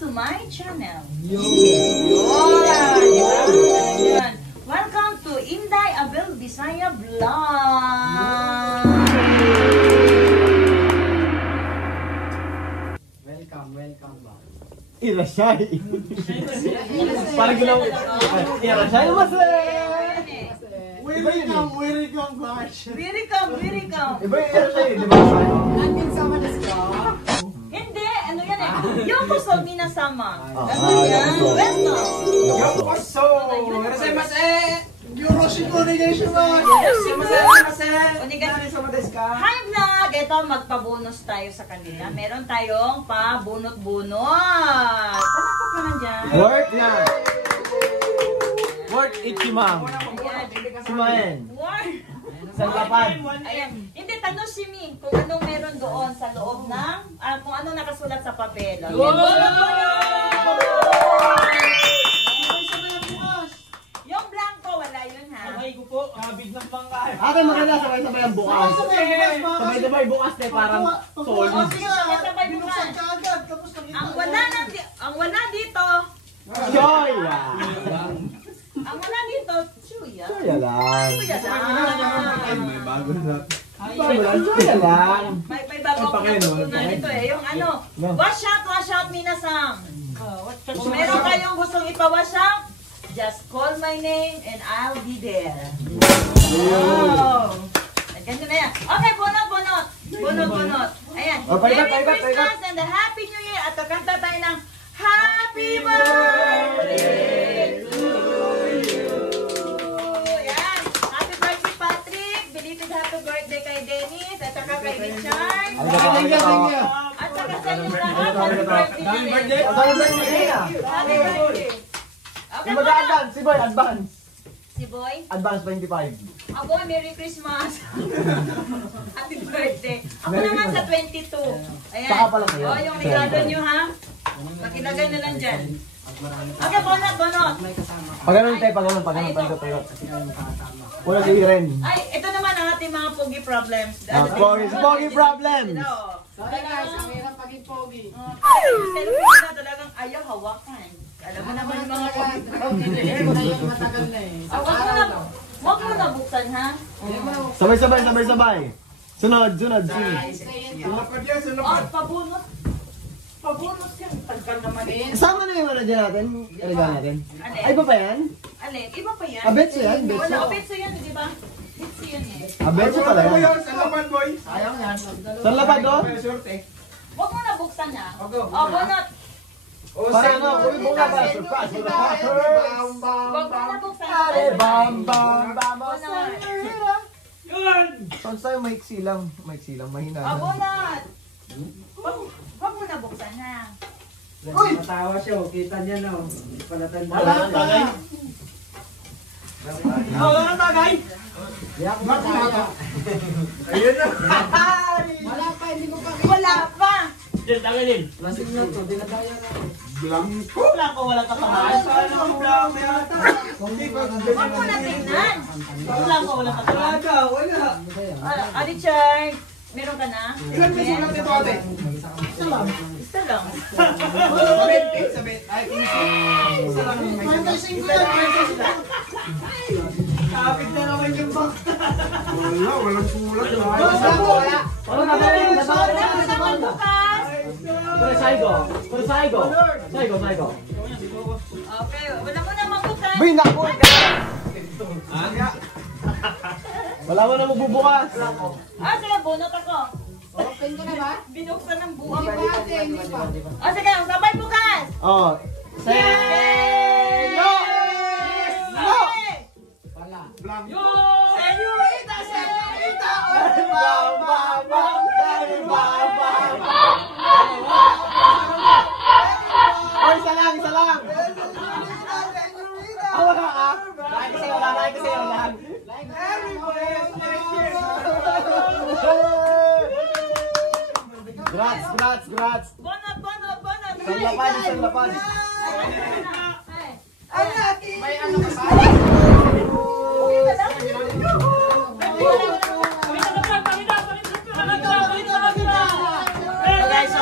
To my channel. Welcome to Inday Abel Bisaya Vlog. Welcome ba? Irashay. Parang ginaw. Irashay naman sir. Welcome guys. Welcome. Iba yung irashay, di ba? Nandun sama na siya. Hindi, ano yan eh. Yokoso minasama. Ah, Ganun yan. yokoso. Welcome. Yokoso. Irashaimase. Yoroshiku onegaishimasu. Hi vlog! Ito, magpabonus tayo sa kanila. Meron tayong pabunot-bunot. Ano po ka nandyan? Work na. Work it si ma'am. Si Maen. Work! Sa lapad. Ayan. Hindi, tanong si Mi kung anong meron doon sa loob ng, kung anong nakasulat sa papel. Ayan. Yung blanco, wala yun ha. Sabay ko po, habig ng bangka. Ate maganda sabay-sabay ang bukas. Sabay-sabay bukas na parang solid. O sige, sabay bukas. Ang wala dito, Joy! ang wala dito, chuya. Joy lang. Chuya lang. May bago na. Joy lang. May bagong natutunan nito eh. Yung ano, wash out, minasang. Kung meron kayong gustong ipa-wash out, just call my name and I'll be there. Wow! Ganyan na yan. Okay, bunot. Ayan. Merry Christmas and a Happy New Year. At kakanta tayo ng Happy Birthday to you. Yan. Happy birthday, Patrick. Belated happy birthday kay Dennis. At saka kay Richard. At saka sa inyo lahat. Happy birthday. Happy birthday. Okay, Mag-advance, si Boy, advance. Si Boy? Advance 25. Abo, Merry Christmas. Happy birthday. Ako naman sa 22. Ayan. Saka pala kayo. O, yung regalo nyo ha. Pakilagay na lang dyan. Okay, bonot. Pag ganun tayo, pag ganun. Wala si Ren. Ay, ito naman ang ating mga pogi problems. Pogi problem. Ito. Sorry guys, ang hirap paging pogi. Cellphone na talagang ayaw hawakan. Alam mo naman yung mga pogi problems. Matagal na eh. Huwag mo na buksan ha. Sabay. Sunod. Oh, pabunot. Pabunot yan. Tagkal naman eh. Sama na yung ano dyan natin. Aliga natin. Ay, iba pa yan? Alin? Iba pa yan? Betso yan? Betso? Wala, betso yan, di ba? Betso yan eh. Betso pala yan. Ayaw yan. Saan lapad doon? Huwag mo na buksan ha. Oh, bunot. Para ano? Uy, bunga para surprise. Huwag mo na buksan. Bam. Bunot. Sounds tayo maiksi lang, mahina. Oh, bunot. Huwag mo na buksan ha. Matawa siya, kita niya na. Palatan na. Wala pa. Wala tagay! Ayun na. Wala pa, hindi mo pa. Wala pa. Lasing na to, dinadaya na. Wala ko, wala ka pangalan. Huwag mo na tingnan. Wala ko, wala ka pangalan. Richard, meron ka na? Ilan ba sulat ito ate? Isa lang. Sabit. Ay, isa lang. 25 yan. Kapit na naman yung bak. Walang sulat. Wala. Wala mo naman bukas. Saigo. Okay, wala mo naman bukas. Boy, naku! Wala mo na magbubukas. Sige, bunot ako. Open ko na ba? Binuksan ng buwan. Hindi pa ate, hindi pa. Sige, sabay bukas. Oh. Yay! Wala. Senorita! Oh, isa lang. Oh, wala ka. Like kasi lang. Grats. Bonot! Isang lapan. May ano ka ba? Guys,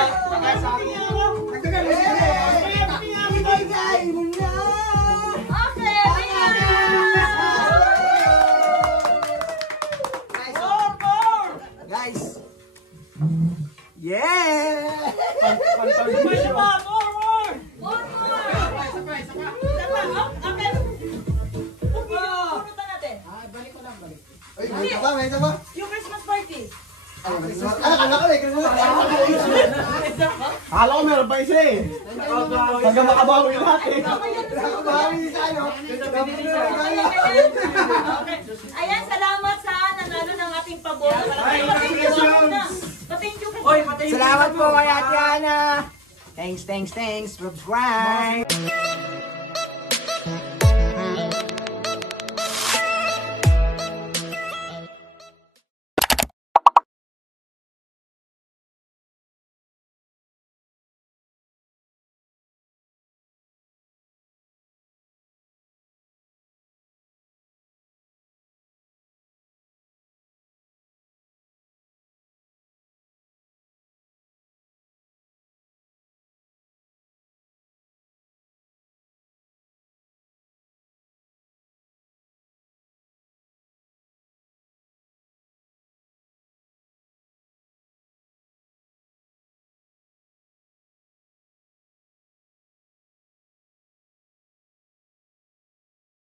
Okay. Punutan natin. Balik ko lang, balik. Ay, may isa ba? Yung Christmas party. Akala ko eh. Akala ko meron pa isa eh. Hanggang makabawi lahat eh. Nakabawi sa ano. Okay. Ayan, salamat sa nanalo ng ating pabor. Thank you. Salamat po kay Ate Ana. Thanks. Subscribe.